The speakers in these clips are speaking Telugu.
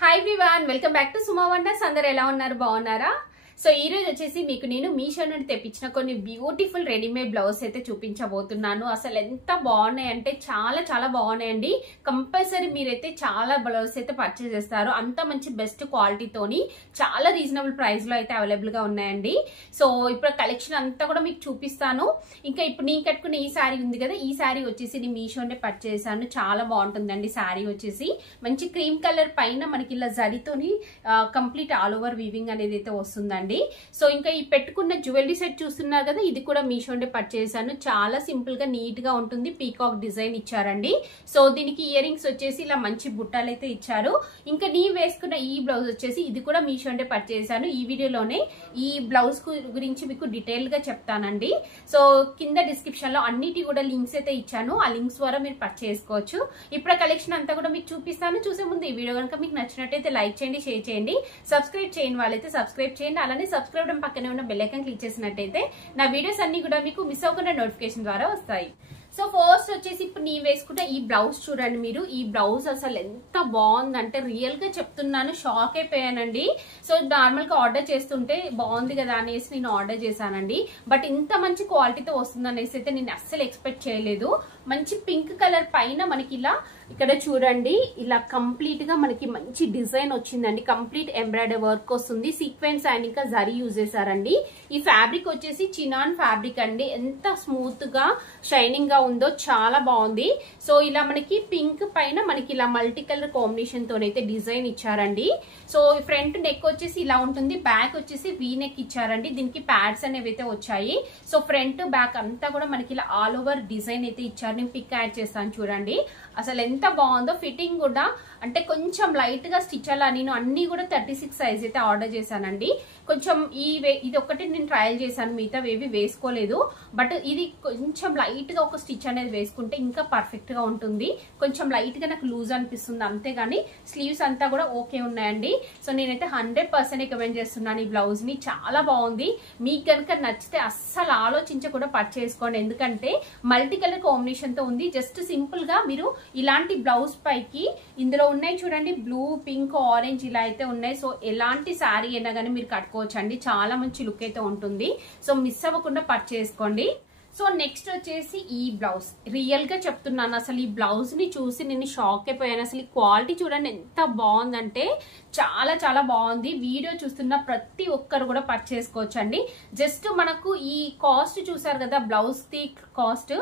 Hi everyone, welcome back to Suma wonders. అందరు ఎలా ఉన్నారు? బాగున్నారా? సో ఈ రోజు వచ్చేసి మీకు నేను మీషో నుండి తెప్పించిన కొన్ని బ్యూటిఫుల్ రెడీమేడ్ బ్లౌజ్ అయితే చూపించబోతున్నాను. అసలు ఎంత బాగున్నాయి అంటే చాలా చాలా బాగున్నాయండి. కంపల్సరీ మీరైతే చాలా బ్లౌజ్ అయితే పర్చేస్ చేస్తారు. అంత మంచి బెస్ట్ క్వాలిటీతోని చాలా రీజనబుల్ ప్రైస్ లో అయితే అవైలబుల్ గా ఉన్నాయండి. సో ఇప్పుడు కలెక్షన్ అంతా కూడా మీకు చూపిస్తాను. ఇంకా ఇప్పుడు నేను కట్టుకున్న ఈ శారీ ఉంది కదా, ఈ శారీ వచ్చేసి నేను మీషోనే పర్చేస్ చేశాను. చాలా బాగుంటుందండి. శారీ వచ్చేసి మంచి క్రీమ్ కలర్ పైన మనకి ఇలా జరీతోని కంప్లీట్ ఆల్ ఓవర్ వీవింగ్ అనేది అయితే వస్తుందండి. సో ఇంకా ఈ పెట్టుకున్న జ్యువెలరీ సెట్ చూస్తున్నారు కదా, ఇది కూడా మీషోనే పర్చేస్ చేశాను. చాలా సింపుల్ గా నీట్ గా ఉంటుంది. పీకాక్ డిజైన్ ఇచ్చారండి. సో దీనికి ఇయర్ రింగ్స్ వచ్చేసి ఇలా మంచి బుట్టాలు అయితే ఇచ్చారు. ఇంకా నీ వేసుకున్న ఈ బ్లౌజ్ వచ్చేసి ఇది కూడా మీషోనే పర్చేస్ చేశాను. ఈ వీడియోలోనే ఈ బ్లౌజ్ గురించి మీకు డీటెయిల్ గా చెప్తానండి. సో కింద డిస్క్రిప్షన్ లో అన్నిటి కూడా లింక్స్ అయితే ఇచ్చాను. ఆ లింక్స్ ద్వారా మీరు పర్చేస్ చేసుకోవచ్చు. ఇప్పుడు కలెక్షన్ అంతా కూడా మీకు చూపిస్తాను. చూసే ముందు ఈ వీడియో కనుక మీకు నచ్చినట్టయితే లైక్ చేయండి, షేర్ చేయండి. సబ్స్క్రైబ్ చేయని వాళ్ళైతే సబ్స్క్రైబ్ చేయండి. అలానే సబ్స్క్రైబ్ పక్కనే ఉన్న బెల్ ఐకాన్ క్లిక్ చేసినట్టయితే నా వీడియోస్ అన్ని కూడా మీకు మిస్ అవ్వకుండా నోటిఫికేషన్ ద్వారా వస్తాయి. సో ఫస్ట్ వచ్చేసి ఇప్పుడు నేను వేసుకుంటే ఈ బ్లౌజ్ చూడండి మీరు. ఈ బ్లౌజ్ అసలు ఎంత బాగుందంటే రియల్ గా చెప్తున్నాను, షాక్ అయిపోయానండి. సో నార్మల్ గా ఆర్డర్ చేస్తుంటే బాగుంది కదా అనేసి నేను ఆర్డర్ చేశానండి. బట్ ఇంత మంచి క్వాలిటీతో వస్తుంది అనేసి అయితే నేను అస్సలు ఎక్స్పెక్ట్ చేయలేదు. మంచి పింక్ కలర్ పైన మనకి ఇలా ఇక్కడ చూడండి, ఇలా కంప్లీట్ గా మనకి మంచి డిజైన్ వచ్చిందండి. కంప్లీట్ ఎంబ్రాయిడరీ వర్క్ వస్తుంది. సీక్వెన్స్ అండ్ ఇంకా జరీ యూజ్ చేశారండి. ఈ ఫ్యాబ్రిక్ వచ్చేసి చినాన్ ఫ్యాబ్రిక్ అండి. ఎంత స్మూత్ గా షైనింగ్ గా ఉందో, చాలా బాగుంది. సో ఇలా మనకి పింక్ పైన మనకి ఇలా మల్టీ కలర్ కాంబినేషన్ తోనైతే డిజైన్ ఇచ్చారండి. సో ఫ్రంట్ నెక్ వచ్చేసి ఇలా ఉంటుంది. బ్యాక్ వచ్చేసి వీ నెక్ ఇచ్చారండి. దీనికి ప్యాడ్స్ అనేవి అయితే వచ్చాయి. సో ఫ్రంట్ బ్యాక్ అంతా కూడా మనకి ఇలా ఆల్ ఓవర్ డిజైన్ అయితే ఇచ్చారు. నేను పిక్ యాడ్ చేస్తాను చూడండి. అసలు ఎంత బాగుందో. ఫిట్టింగ్ కూడా అంటే కొంచెం లైట్ గా స్టిచ్ అలా నేను అన్ని కూడా 36 సైజ్ అయితే ఆర్డర్ చేశానండి. కొంచెం ఇది ఒకటి నేను ట్రయల్ చేశాను, మిగతా ఏవి వేసుకోలేదు. బట్ ఇది కొంచెం లైట్ గా ఒక స్టిచ్ అనేది వేసుకుంటే ఇంకా పర్ఫెక్ట్ గా ఉంటుంది. కొంచెం లైట్ గా నాకు లూజ్ అనిపిస్తుంది అంతేగాని స్లీవ్స్ అంతా కూడా ఓకే ఉన్నాయండి. సో నేనైతే 100% రికమెండ్ చేస్తున్నాను ఈ బ్లౌజ్ ని. చాలా బాగుంది. మీకు కనుక నచ్చితే అస్సలు ఆలోచించకుండా పర్చేస్ చేసుకోండి. ఎందుకంటే మల్టీ కలర్ కాంబినేషన్ తో ఉంది. జస్ట్ సింపుల్ గా మీరు ఇలాంటి బ్లౌజ్ పైకి ఇందులో ఉన్నాయి చూడండి, బ్లూ, పింక్, ఆరెంజ్ ఇలా అయితే ఉన్నాయి. సో ఎలాంటి శారీ అయినా కానీ మీరు కట్టుకోవచ్చు అండి. చాలా మంచి లుక్ అయితే ఉంటుంది. సో మిస్ అవ్వకుండా పర్చేస్ చేసుకోండి. సో నెక్స్ట్ వచ్చేసి ఈ బ్లౌజ్ రియల్ గా చెప్తున్నాను, అసలు ఈ బ్లౌజ్ ని చూసి నేను షాక్ అయిపోయాను. అసలు ఈ క్వాలిటీ చూడండి ఎంత బాగుందంటే చాలా చాలా బాగుంది. వీడియో చూస్తున్న ప్రతి ఒక్కరు కూడా పర్చేస్ చేసుకోవచ్చు అండి. జస్ట్ మనకు ఈ కాస్ట్ చూసారు కదా, బ్లౌజ్ ది కాస్ట్,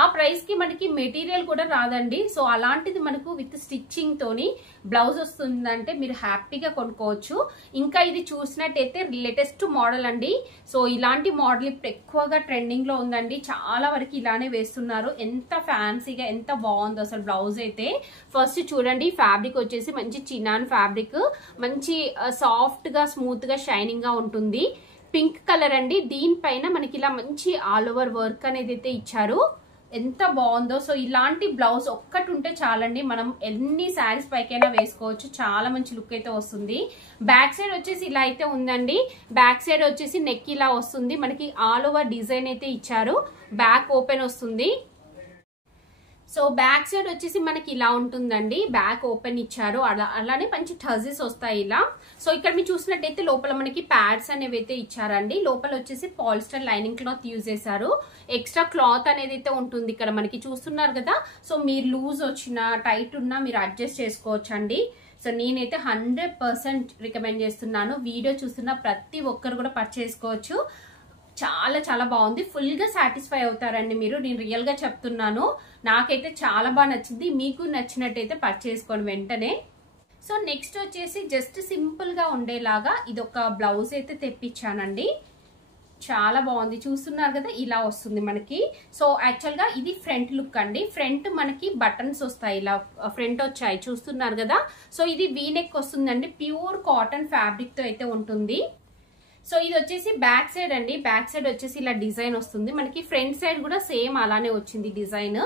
ఆ ప్రైస్ కి మనకి మెటీరియల్ కూడా రాదండి. సో అలాంటిది మనకు విత్ స్టిచ్చింగ్ తోని బ్లౌజ్ వస్తుందంటే మీరు హ్యాపీగా కొనుక్కోవచ్చు. ఇంకా ఇది చూసినట్టయితే లేటెస్ట్ మోడల్ అండి. సో ఇలాంటి మోడల్ ఇప్పుడు ఎక్కువగా ట్రెండింగ్ లో ఉందండి. చాలా వరకు ఇలానే వేస్తున్నారు. ఎంత ఫ్యాన్సీగా ఎంత బాగుందో అసలు బ్లౌజ్ అయితే. ఫస్ట్ చూడండి, ఫ్యాబ్రిక్ వచ్చేసి మంచి చినాన్ ఫ్యాబ్రిక్, మంచి సాఫ్ట్ గా స్మూత్ గా షైనింగ్ గా ఉంటుంది. పింక్ కలర్ అండి. దీనిపైన మనకి ఇలా మంచి ఆల్ ఓవర్ వర్క్ అనేది అయితే ఇచ్చారు. ఎంత బాగుందో. సో ఇలాంటి బ్లౌజ్ ఒక్కటి ఉంటే చాలండి, మనం ఎన్ని శారీస్ పైకైనా వేసుకోవచ్చు. చాలా మంచి లుక్ అయితే వస్తుంది. బ్యాక్ సైడ్ వచ్చేసి ఇలా అయితే ఉందండి. బ్యాక్ సైడ్ వచ్చేసి నెక్ ఇలా వస్తుంది. మనకి ఆల్ ఓవర్ డిజైన్ అయితే ఇచ్చారు. బ్యాక్ ఓపెన్ వస్తుంది. సో బ్యాక్ సైడ్ వచ్చేసి మనకి ఇలా ఉంటుందండి. బ్యాక్ ఓపెన్ ఇచ్చారు. అలానే మంచి టజెస్ వస్తాయి ఇలా. సో ఇక్కడ మీరు చూసినట్టయితే లోపల మనకి ప్యాడ్స్ అనేవి అయితే ఇచ్చారండి. లోపల వచ్చేసి పాలిస్టర్ లైనింగ్ క్లాత్ యూజ్ చేశారు. ఎక్స్ట్రా క్లాత్ అనేది అయితే ఉంటుంది ఇక్కడ మనకి చూస్తున్నారు కదా. సో మీరు లూజ్ వచ్చినా టైట్ ఉన్నా మీరు అడ్జస్ట్ చేసుకోవచ్చు అండి. సో నేనైతే 100% రికమెండ్ చేస్తున్నాను. వీడియో చూస్తున్న ప్రతి ఒక్కరు కూడా పర్చేస్ చేసుకోవచ్చు. చాలా చాలా బాగుంది. ఫుల్ గా సాటిస్ఫై అవుతారండి మీరు. నేను రియల్ గా చెప్తున్నాను, నాకైతే చాలా బాగా నచ్చింది. మీకు నచ్చినట్టయితే పర్చేస్ చేసుకోండి వెంటనే. సో నెక్స్ట్ వచ్చేసి జస్ట్ సింపుల్ గా ఉండేలాగా ఇది ఒక బ్లౌజ్ అయితే తెప్పించానండి. చాలా బాగుంది. చూస్తున్నారు కదా, ఇలా వస్తుంది మనకి. సో యాక్చువల్ గా ఇది ఫ్రంట్ లుక్ అండి. ఫ్రంట్ మనకి బటన్స్ వస్తాయి, ఇలా ఫ్రంట్ వచ్చాయి చూస్తున్నారు కదా. సో ఇది వీ నెక్ వస్తుందండి. ప్యూర్ కాటన్ ఫ్యాబ్రిక్ తో అయితే ఉంటుంది. సో ఇది వచ్చేసి బ్యాక్ సైడ్ అండి. బ్యాక్ సైడ్ వచ్చేసి ఇలా డిజైన్ వస్తుంది మనకి. ఫ్రంట్ సైడ్ కూడా సేమ్ అలానే వచ్చింది డిజైన్.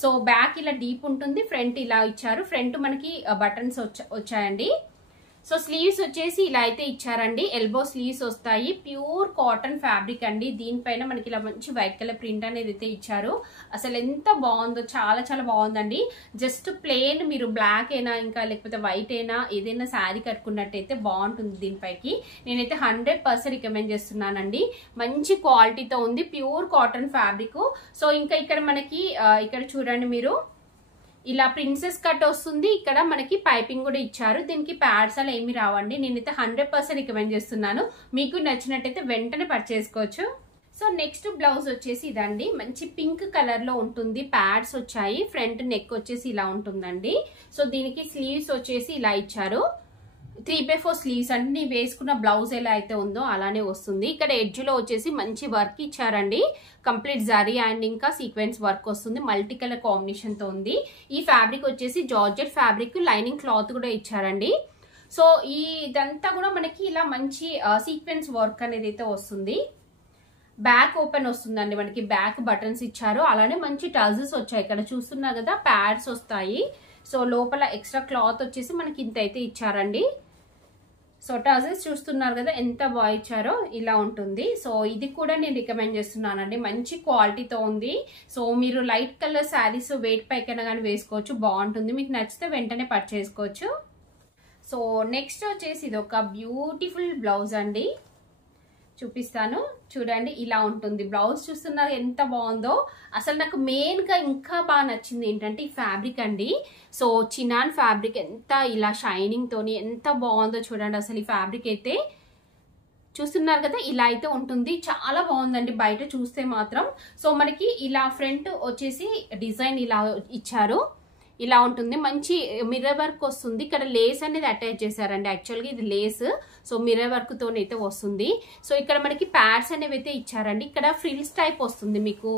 సో బ్యాక్ ఇలా డీప్ ఉంటుంది, ఫ్రంట్ ఇలా ఇచ్చారు. ఫ్రంట్ మనకి బటన్స్ వచ్చాయండి. సో స్లీవ్స్ వచ్చేసి ఇలా అయితే ఇచ్చారండి, ఎల్బో స్లీవ్స్ వస్తాయి, ప్యూర్ కాటన్ ఫ్యాబ్రిక్ అండి. దీనిపైన మనకి ఇలా మంచి వైట్ కలర్ ప్రింట్ అనేది అయితే ఇచ్చారు. అసలు ఎంత బాగుందో, చాలా చాలా బాగుందండి. జస్ట్ ప్లెయిన్ మీరు బ్లాక్ అయినా ఇంకా లేకపోతే వైట్ అయినా ఏదైనా శారీ కట్టుకున్నట్టయితే బాగుంటుంది. దీనిపైకి నేనైతే 100% రికమెండ్ చేస్తున్నానండి. మంచి క్వాలిటీతో ఉంది, ప్యూర్ కాటన్ ఫ్యాబ్రిక్. సో ఇంకా ఇక్కడ మనకి ఇక్కడ చూడండి మీరు, ఇలా ప్రిన్సెస్ కట్ వస్తుంది. ఇక్కడ మనకి పైపింగ్ కూడా ఇచ్చారు. దీనికి ప్యాడ్స్ అలా ఏమి రావండి. నేనైతే 100% రికమెండ్ చేస్తున్నాను. మీకు నచ్చినట్టయితే వెంటనే పర్చేసుకోవచ్చు. సో నెక్స్ట్ బ్లౌజ్ వచ్చేసి ఇదండి, మంచి పింక్ కలర్ లో ఉంటుంది. ప్యాడ్స్ వచ్చాయి, ఫ్రంట్ నెక్ వచ్చేసి ఇలా ఉంటుందండి. సో దీనికి స్లీవ్స్ వచ్చేసి ఇలా ఇచ్చారు, 3/4 స్లీవ్స్ అంటే నీ వేసుకున్న బ్లౌజ్ ఎలా అయితే ఉందో అలానే వస్తుంది. ఇక్కడ ఎడ్జ్ లో వచ్చేసి మంచి వర్క్ ఇచ్చారండి, కంప్లీట్ జరీ అండ్ ఇంకా సీక్వెన్స్ వర్క్ వస్తుంది, మల్టీ కలర్ కాంబినేషన్ తో ఉంది. ఈ ఫ్యాబ్రిక్ వచ్చేసి జార్జెట్ ఫ్యాబ్రిక్, లైనింగ్ క్లాత్ కూడా ఇచ్చారండి. సో ఇదంతా కూడా మనకి ఇలా మంచి సీక్వెన్స్ వర్క్ అనేది అయితే వస్తుంది. బ్యాక్ ఓపెన్ వస్తుందండి, మనకి బ్యాక్ బటన్స్ ఇచ్చారు. అలానే మంచి టజల్స్ వచ్చాయి, ఇక్కడ చూస్తున్నారు కదా ప్యాడ్స్ వస్తాయి. సో లోపల ఎక్స్ట్రా క్లాత్ వచ్చేసి మనకి ఇంత అయితే ఇచ్చారండి. సో టజల్స్ చూస్తున్నారు కదా ఎంత బాగా ఇచ్చారో, ఇలా ఉంటుంది. సో ఇది కూడా నేను రికమెండ్ చేస్తున్నానండి, మంచి క్వాలిటీతో ఉంది. సో మీరు లైట్ కలర్ శారీస్ వెయిట్ పైకైనా కానీ వేసుకోవచ్చు, బాగుంటుంది. మీకు నచ్చితే వెంటనే పర్చేస్ చేసుకోవచ్చు. సో నెక్స్ట్ వచ్చేసి ఇది ఒక బ్యూటిఫుల్ బ్లౌజ్ అండి, చూపిస్తాను చూడండి. ఇలా ఉంటుంది బ్లౌజ్, చూస్తున్నారు ఎంత బాగుందో. అసలు నాకు మెయిన్ గా ఇంకా బాగా నచ్చింది ఏంటంటే ఈ ఫ్యాబ్రిక్ అండి. సో చినాన్ ఫ్యాబ్రిక్ ఎంత ఇలా షైనింగ్ తోని ఎంత బాగుందో చూడండి. అసలు ఈ ఫ్యాబ్రిక్ అయితే చూస్తున్నారు కదా ఇలా అయితే ఉంటుంది, చాలా బాగుందండి బయట చూస్తే మాత్రం. సో మనకి ఇలా ఫ్రంట్ వచ్చేసి డిజైన్ ఇలా ఇచ్చారు, ఇలా ఉంటుంది. మంచి మిర్రర్ వర్క్ వస్తుంది. ఇక్కడ లేస్ అనేది అటాచ్ చేశారండి, యాక్చువల్గా ఇది లేస్. సో మిర్రర్ వర్క్ తోనైతే వస్తుంది. సో ఇక్కడ మనకి ప్యాడ్స్ అనేవి అయితే ఇచ్చారండి. ఇక్కడ ఫ్రిల్స్ టైప్ వస్తుంది, మీకు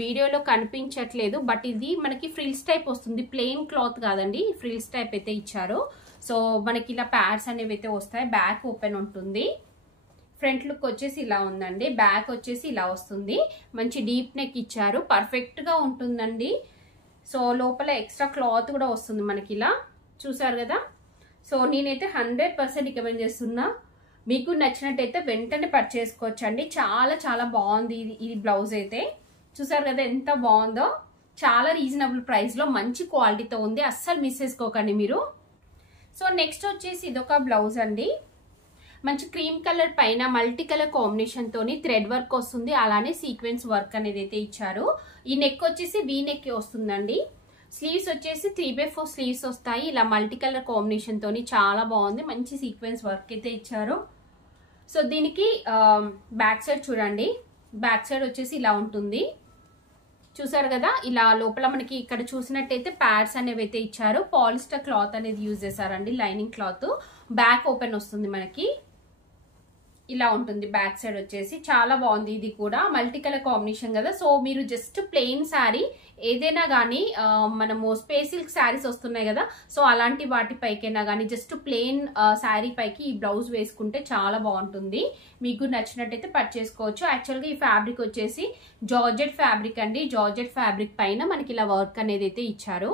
వీడియోలో కనిపించట్లేదు బట్ ఇది మనకి ఫ్రిల్స్ టైప్ వస్తుంది, ప్లెయిన్ క్లాత్ కాదండి, ఫ్రిల్స్ టైప్ అయితే ఇచ్చారు. సో మనకి ఇలా ప్యాడ్స్ అనేవి అయితే వస్తాయి. బ్యాక్ ఓపెన్ ఉంటుంది, ఫ్రంట్ లుక్ వచ్చేసి ఇలా ఉందండి, బ్యాక్ వచ్చేసి ఇలా వస్తుంది. మంచి డీప్ నెక్ ఇచ్చారు, పర్ఫెక్ట్ గా ఉంటుందండి. సో లోపల ఎక్స్ట్రా క్లాత్ కూడా వస్తుంది మనకి ఇలా, చూసారు కదా. సో నేనైతే 100% రికమెండ్ చేస్తున్నా. మీకు నచ్చినట్టయితే వెంటనే పర్చేస్ చేసుకోవచ్చు అండి. చాలా చాలా బాగుంది ఈ బ్లౌజ్ అయితే, చూసారు కదా ఎంత బాగుందో. చాలా రీజనబుల్ ప్రైస్ లో మంచి క్వాలిటీతో ఉంది, అస్సలు మిస్ చేసుకోకండి మీరు. సో నెక్స్ట్ వచ్చేసి ఇదొక బ్లౌజ్ అండి, మంచి క్రీమ్ కలర్ పైన మల్టీ కలర్ కాంబినేషన్ తోని థ్రెడ్ వర్క్ వస్తుంది, అలానే సీక్వెన్స్ వర్క్ అనేది అయితే ఇచ్చారు. ఈ నెక్ వచ్చేసి వీ నెక్ వస్తుందండి. స్లీవ్స్ వచ్చేసి 3/4 స్లీవ్స్ వస్తాయి, ఇలా మల్టీ కలర్ కాంబినేషన్ తోని చాలా బాగుంది, మంచి సీక్వెన్స్ వర్క్ అయితే ఇచ్చారు. సో దీనికి బ్యాక్ సైడ్ చూడండి, బ్యాక్ సైడ్ వచ్చేసి ఇలా ఉంటుంది, చూసారు కదా. ఇలా లోపల మనకి ఇక్కడ చూసినట్టయితే ప్యాడ్స్ అనేవి అయితే ఇచ్చారు, పాలిస్టర్ క్లాత్ అనేది యూజ్ చేశారండి, లైనింగ్ క్లాత్. బ్యాక్ ఓపెన్ వస్తుంది మనకి, ఇలా ఉంటుంది బ్యాక్ సైడ్ వచ్చేసి. చాలా బాగుంది, ఇది కూడా మల్టీ కలర్ కాంబినేషన్ కదా. సో మీరు జస్ట్ ప్లెయిన్ శారీ ఏదైనా కానీ, మనము స్పేస్ సిల్క్ శారీస్ వస్తున్నాయి కదా, సో అలాంటి వాటి పైకైనా కానీ జస్ట్ ప్లెయిన్ శారీ పైకి ఈ బ్లౌజ్ వేసుకుంటే చాలా బాగుంటుంది. మీకు నచ్చినట్టయితే పర్చేస్ చేసుకోవచ్చు. యాక్చువల్గా ఈ ఫ్యాబ్రిక్ వచ్చేసి జార్జెట్ ఫ్యాబ్రిక్ అండి, జార్జెట్ ఫ్యాబ్రిక్ పైన మనకి ఇలా వర్క్ అనేది అయితే ఇచ్చారు.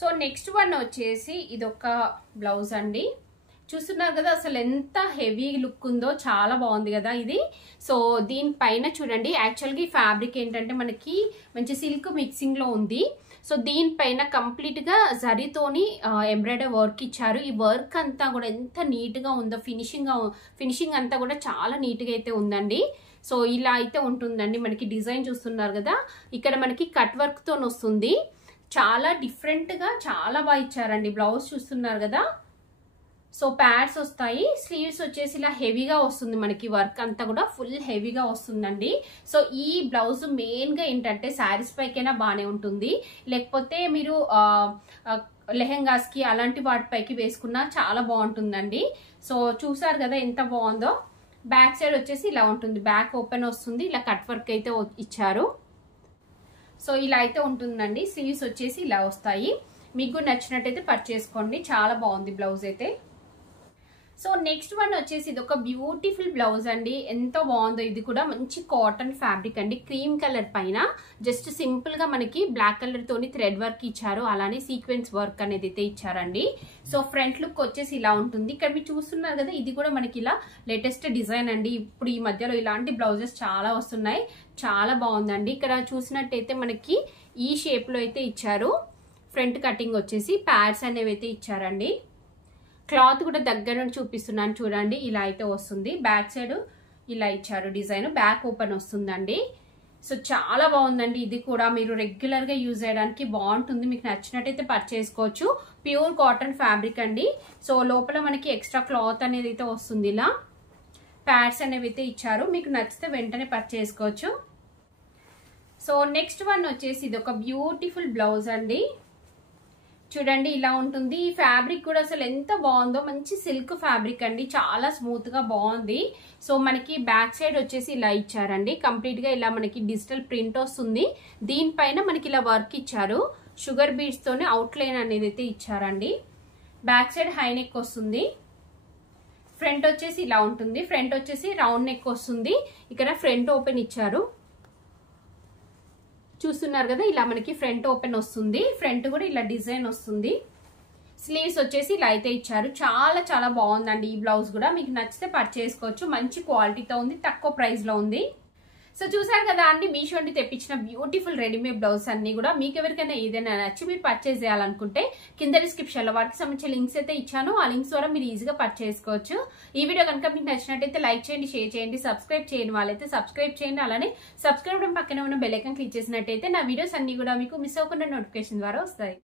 సో నెక్స్ట్ వన్ వచ్చేసి ఇదొక బ్లౌజ్ అండి, చూస్తున్నారు కదా అసలు ఎంత హెవీ లుక్ ఉందో, చాలా బాగుంది కదా ఇది. సో దీనిపైన చూడండి, యాక్చువల్గా ఈ ఫ్యాబ్రిక్ ఏంటంటే మనకి మంచి సిల్క్ మిక్సింగ్ లో ఉంది. సో దీనిపైన కంప్లీట్ గా జరీతోని ఎంబ్రాయిడరీ వర్క్ ఇచ్చారు. ఈ వర్క్ అంతా కూడా ఎంత నీట్ గా ఉందో, ఫినిషింగ్ అంతా కూడా చాలా నీట్ గా అయితే ఉందండి. సో ఇలా అయితే ఉంటుందండి. మనకి డిజైన్ చూస్తున్నారు కదా, ఇక్కడ మనకి కట్ వర్క్ తో వస్తుంది, చాలా డిఫరెంట్ గా చాలా బాగా ఇచ్చారండి. బ్లౌజ్ చూస్తున్నారు కదా. సో ప్యాడ్స్ వస్తాయి, స్లీవ్స్ వచ్చేసి ఇలా హెవీగా వస్తుంది, మనకి వర్క్ అంతా కూడా ఫుల్ హెవీగా వస్తుందండి. సో ఈ బ్లౌజ్ మెయిన్ గా ఏంటంటే శారీస్ పైకైనా బాగానే ఉంటుంది, లేకపోతే మీరు లెహెంగాస్ కి అలాంటి వాటిపైకి వేసుకున్నా చాలా బాగుంటుందండి. సో చూసారు కదా ఎంత బాగుందో. బ్యాక్ సైడ్ వచ్చేసి ఇలా ఉంటుంది, బ్యాక్ ఓపెన్ వస్తుంది, ఇలా కట్ వర్క్ అయితే ఇచ్చారు. సో ఇలా అయితే ఉంటుందండి. స్లీవ్స్ వచ్చేసి ఇలా వస్తాయి. మీకు నచ్చినట్టయితే పర్చేస్ చేసుకోండి, చాలా బాగుంది బ్లౌజ్ అయితే. సో నెక్స్ట్ వన్ వచ్చేసి ఇది ఒక బ్యూటిఫుల్ బ్లౌజ్ అండి. ఎంత బాగుందో. ఇది కూడా మంచి కాటన్ ఫ్యాబ్రిక్ అండి. క్రీమ్ కలర్ పైన జస్ట్ సింపుల్ గా మనకి బ్లాక్ కలర్ తోని థ్రెడ్ వర్క్ ఇచ్చారు. అలానే సీక్వెన్స్ వర్క్ అనేది అయితే ఇచ్చారండి. సో ఫ్రంట్ లుక్ వచ్చేసి ఇలా ఉంటుంది. ఇక్కడ మీరు చూస్తున్నారు కదా, ఇది కూడా మనకి ఇలా లేటెస్ట్ డిజైన్ అండి. ఇప్పుడు ఈ మధ్యలో ఇలాంటి బ్లౌజెస్ చాలా వస్తున్నాయి. చాలా బాగుందండి. ఇక్కడ చూసినట్టయితే మనకి ఈ షేప్ లో అయితే ఇచ్చారు. ఫ్రంట్ కటింగ్ వచ్చేసి ప్యాడ్స్ అనేవి అయితే ఇచ్చారండి. క్లాత్ కూడా దగ్గర నుండి చూపిస్తున్నాను చూడండి. ఇలా అయితే వస్తుంది. బ్యాక్ సైడ్ ఇలా ఇచ్చారు డిజైన్. బ్యాక్ ఓపెన్ వస్తుందండి. సో చాలా బాగుందండి. ఇది కూడా మీరు రెగ్యులర్ గా యూజ్ చేయడానికి బాగుంటుంది. మీకు నచ్చినట్టయితే పర్చేస్ చేసుకోవచ్చు. ప్యూర్ కాటన్ ఫ్యాబ్రిక్ అండి. సో లోపల మనకి ఎక్స్ట్రా క్లాత్ అనేది అయితే వస్తుంది. ఇలా ప్యాడ్స్ అనేవి అయితే ఇచ్చారు. మీకు నచ్చితే వెంటనే పర్చేస్ చేసుకోవచ్చు. సో నెక్స్ట్ వన్ వచ్చేసి ఇది ఒక బ్యూటిఫుల్ బ్లౌజ్ అండి. చూడండి ఇలా ఉంటుంది. ఈ ఫ్యాబ్రిక్ కూడా అసలు ఎంత బాగుందో. మంచి సిల్క్ ఫ్యాబ్రిక్ అండి. చాలా స్మూత్ గా బాగుంది. సో మనకి బ్యాక్ సైడ్ వచ్చేసి ఇలా ఇచ్చారండి. కంప్లీట్ గా ఇలా మనకి డిజిటల్ ప్రింట్ వస్తుంది. దీనిపైన మనకి ఇలా వర్క్ ఇచ్చారు. షుగర్ బీడ్స్ తోనే అవుట్ లైన్ అనేది అయితే ఇచ్చారండి. బ్యాక్ సైడ్ హై నెక్ వస్తుంది. ఫ్రంట్ వచ్చేసి ఇలా ఉంటుంది. ఫ్రంట్ వచ్చేసి రౌండ్ నెక్ వస్తుంది. ఇక్కడ ఫ్రంట్ ఓపెన్ ఇచ్చారు. చూస్తున్నారు కదా, ఇలా మనకి ఫ్రంట్ ఓపెన్ వస్తుంది. ఫ్రంట్ కూడా ఇలా డిజైన్ వస్తుంది. స్లీవ్స్ వచ్చేసి ఇలా అయితే ఇచ్చారు. చాలా చాలా బాగుందండి. ఈ బ్లౌజ్ కూడా మీకు నచ్చితే పర్చేస్ చేసుకోవచ్చు. మంచి క్వాలిటీతో ఉంది. తక్కువ ప్రైస్ లో ఉంది. సో చూసారు కదా అండి, మీషో నుండి తెప్పించిన బ్యూటిఫుల్ రెడీమేడ్ బ్లౌజ్ అన్ని కూడా. మీకు ఎవరికైనా ఏదైనా నచ్చి మీరు పర్చేస్ చేయాలనుకుంటే కింద డిస్క్రిప్షన్ లో వాటికి సంబంధించిన లింక్స్ అయితే ఇచ్చాను. ఆ లింక్స్ ద్వారా మీరు ఈజీగా పర్చేస్ చేసుకోవచ్చు. ఈ వీడియో కనుక మీకు నచ్చినట్టయితే లైక్ చేయండి, షేర్ చేయండి, సబ్స్క్రైబ్ చేయని వాళ్ళైతే సబ్స్క్రైబ్ చేయండి. అలానే సబ్స్క్రైబ్ పక్కనే ఉన్న బెల్ ఐకాన్ క్లిక్ చేసినట్టయితే నా వీడియోస్ అన్ని కూడా మీకు మిస్ అవ్వకుండా నోటిఫికేషన్ ద్వారా వస్తాయి.